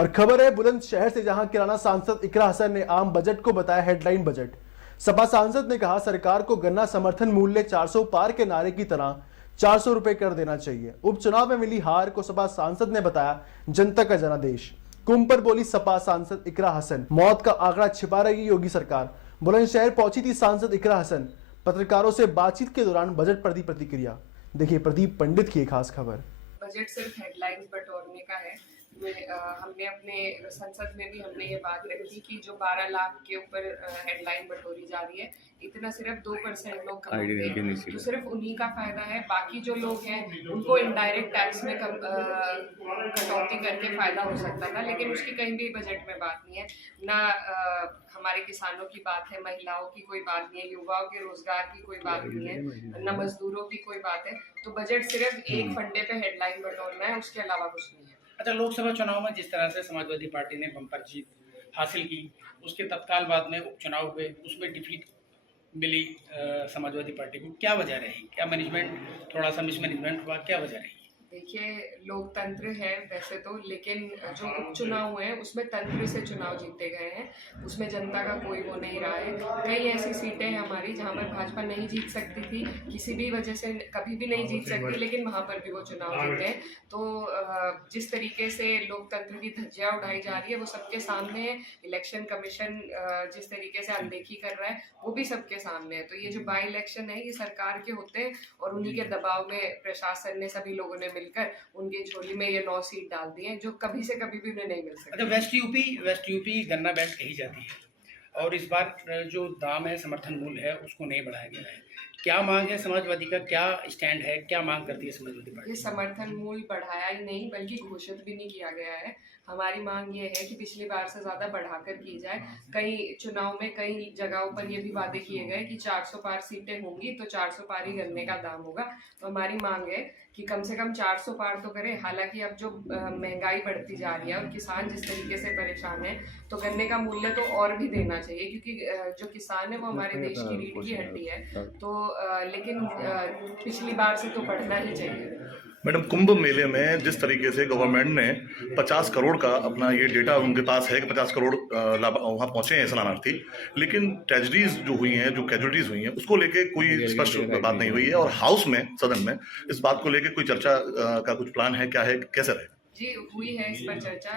और खबर है बुलंदशहर से, जहां किराना सांसद इकरा हसन ने आम बजट को बताया हेडलाइन बजट। सपा सांसद ने कहा सरकार को गन्ना समर्थन मूल्य 400 पार के नारे की तरह 400 रुपए कर देना चाहिए। उपचुनाव में मिली हार को सपा सांसद ने बताया जनता का जनादेश। कुंभ पर बोली सपा सांसद इकरा हसन, मौत का आंकड़ा छिपा रही योगी सरकार। बुलंदशहर पहुंची थी सांसद इकरा हसन। पत्रकारों से बातचीत के दौरान बजट पर दी प्रतिक्रिया। देखिए प्रदीप पंडित की एक खास खबर। बजट सिर्फ हेडलाइंस बटोरने का है। हमने अपने संसद में भी हमने ये बात रखी कि जो 12 लाख के ऊपर हेडलाइन बटोरी जा रही है, इतना सिर्फ 2% लोग कमाते हैं, तो सिर्फ उन्हीं का फायदा है। बाकी जो लोग हैं उनको इनडायरेक्ट टैक्स में कटौती करके फायदा हो सकता था, लेकिन उसकी कहीं भी बजट में बात नहीं है। ना हमारे किसानों की बात है, महिलाओं की कोई बात नहीं है, युवाओं के रोजगार की कोई बात नहीं है, न मजदूरों की कोई बात है। तो बजट सिर्फ एक फंडे पे हेडलाइन बटोरना है, उसके अलावा कुछ नहीं है। अच्छा, लोकसभा चुनाव में जिस तरह से समाजवादी पार्टी ने बम्पर जीत हासिल की, उसके तत्काल बाद में उपचुनाव हुए, उसमें डिफीट मिली समाजवादी पार्टी को, क्या वजह रही? क्या मैनेजमेंट थोड़ा सा मिसमैनेजमेंट हुआ? क्या वजह रही? देखिए, लोकतंत्र है वैसे तो, लेकिन जो उपचुनाव हुए हैं उसमें तंत्र से चुनाव जीते गए हैं, उसमें जनता का कोई वो नहीं रहा है। कई ऐसी सीटें हैं हमारी जहां पर भाजपा नहीं जीत सकती थी, किसी भी वजह से कभी भी नहीं जीत सकती, लेकिन वहां पर भी वो चुनाव जीते हैं। तो जिस तरीके से लोकतंत्र की धज्जियां उड़ाई जा रही है वो सबके सामने है। इलेक्शन कमीशन जिस तरीके से अनदेखी कर रहा है वो भी सबके सामने है। तो ये जो बाई इलेक्शन है ये सरकार के होते हैं और उन्हीं के दबाव में प्रशासन ने, सभी लोगों ने मिलकर उनकी झोली में ये 9 सीट डाल दी है, जो कभी से कभी भी उन्हें नहीं मिल सकती। अच्छा, वेस्ट यूपी गन्ना बेल्ट कही जाती है और इस बार जो दाम है, समर्थन मूल्य है, उसको नहीं बढ़ाया गया है। क्या मांग है समाजवादी का? क्या स्टैंड है? क्या मांग करती है समाजवादी पार्टी? ये समर्थन मूल्य बढ़ाया ही नहीं बल्कि घोषित भी नहीं किया गया है। हमारी मांग ये है कि पिछली बार से ज्यादा बढ़ाकर की जाए। कई चुनाव में कई जगहों पर ये भी वादे किए गए कि 400 पार सीटें होंगी तो 400 पार ही गन्ने का दाम होगा। तो हमारी मांग है कि कम से कम 400 पार तो करें। हालांकि अब जो महंगाई बढ़ती जा रही है और किसान जिस तरीके से परेशान है, तो गन्ने का मूल्य तो और भी देना चाहिए, क्योंकि जो किसान है वो हमारे देश की रीढ़ की हड्डी है। तो लेकिन पिछली बार से तो बढ़ना ही चाहिए। मैडम, कुंभ मेले में जिस तरीके से गवर्नमेंट ने 50 करोड़ का अपना ये डेटा उनके पास है कि 50 करोड़ वहाँ पहुंचे हैं शरणार्थी, लेकिन ट्रेजिडीज जो हुई हैं, जो कैजुअलिटीज हुई हैं, उसको लेके कोई स्पष्ट बात नहीं हुई है। और हाउस में, सदन में इस बात को लेके कोई चर्चा का कुछ प्लान है? क्या है, कैसे रहेगा? जी, हुई है इस पर चर्चा।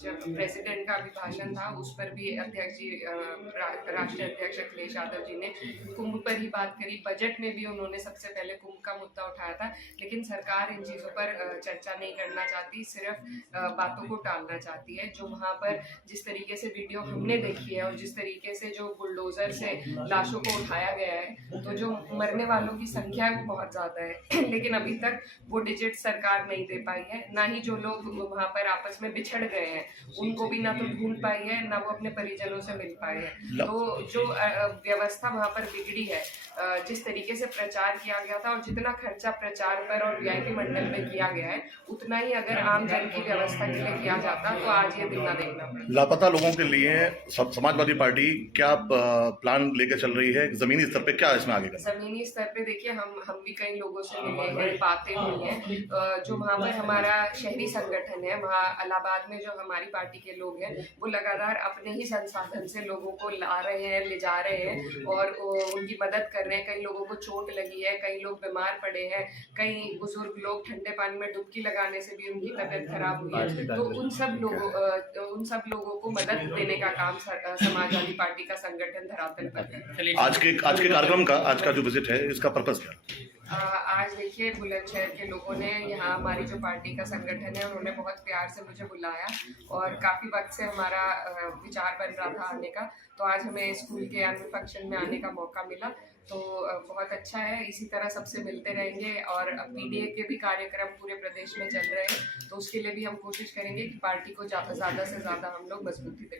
जब प्रेसिडेंट का अभिभाषण था उस पर भी अध्यक्ष जी, राष्ट्रीय अध्यक्ष अखिलेश यादव जी ने कुंभ पर ही बात करी। बजट में भी उन्होंने सबसे पहले कुंभ का मुद्दा उठाया था, लेकिन सरकार इन चीज़ों पर चर्चा नहीं करना चाहती, सिर्फ बातों को टालना चाहती है। जो वहाँ पर जिस तरीके से वीडियो हमने देखी है और जिस तरीके से जो बुलडोजर से लाशों को उठाया गया है, तो जो मरने वालों की संख्या है वो बहुत ज़्यादा है, लेकिन अभी तक वो डिजिट सरकार नहीं दे पाई है। ना ही जो लोग वहाँ पर आपस में बिछड़ गए हैं उनको भी ना तो ढूंढ पाई है, ना वो अपने परिजनों से मिल पाए हैं। तो जो व्यवस्था वहाँ पर बिगड़ी है, जिस तरीके से प्रचार किया गया था और जितना खर्चा प्रचार पर और वीआईपी मंडल में किया गया है, उतना ही अगर आम जन की व्यवस्था के लिए किया जाता तो आज ये दिन ना देखना पड़ता। लापता लोगों के लिए समाजवादी पार्टी क्या प्लान लेकर चल रही है? जमीनी स्तर पे क्या इसमें आगे करना? जमीनी स्तर पे देखिए, हम भी कई लोगों से मिले हैं, बातें हुई हैं। जो वहाँ पर हमारा शहरी संगठन है, वहाँ इलाहाबाद में जो हमारी पार्टी के लोग हैं वो लगातार अपने ही संसाधन से लोगों को ला रहे हैं, ले जा रहे हैं और उनकी मदद कर रहे हैं। कई लोगों को चोट लगी है, कई लोग बीमार पड़े हैं, कई बुजुर्ग लोग ठंडे पानी में डुबकी लगाने से भी उनकी तबीयत खराब हुई है। तो उन सब लोगों को मदद देने का काम समाजवादी पार्टी का संगठन धरातल पर कर रहा है। आज के कार्यक्रम का, आज का जो विजिट है, इसका पर्पस क्या? आज देखिए, बुलंदशहर के लोगों ने, यहाँ हमारी जो पार्टी का संगठन है, उन्होंने बहुत प्यार से मुझे बुलाया और काफ़ी वक्त से हमारा विचार बन रहा था आने का। तो आज हमें स्कूल के एनुअल फंक्शन में आने का मौका मिला, तो बहुत अच्छा है। इसी तरह सबसे मिलते रहेंगे और पीडीए के भी कार्यक्रम पूरे प्रदेश में चल रहे हैं, तो उसके लिए भी हम कोशिश करेंगे कि पार्टी को ज़्यादा से ज़्यादा हम लोग मजबूती दें।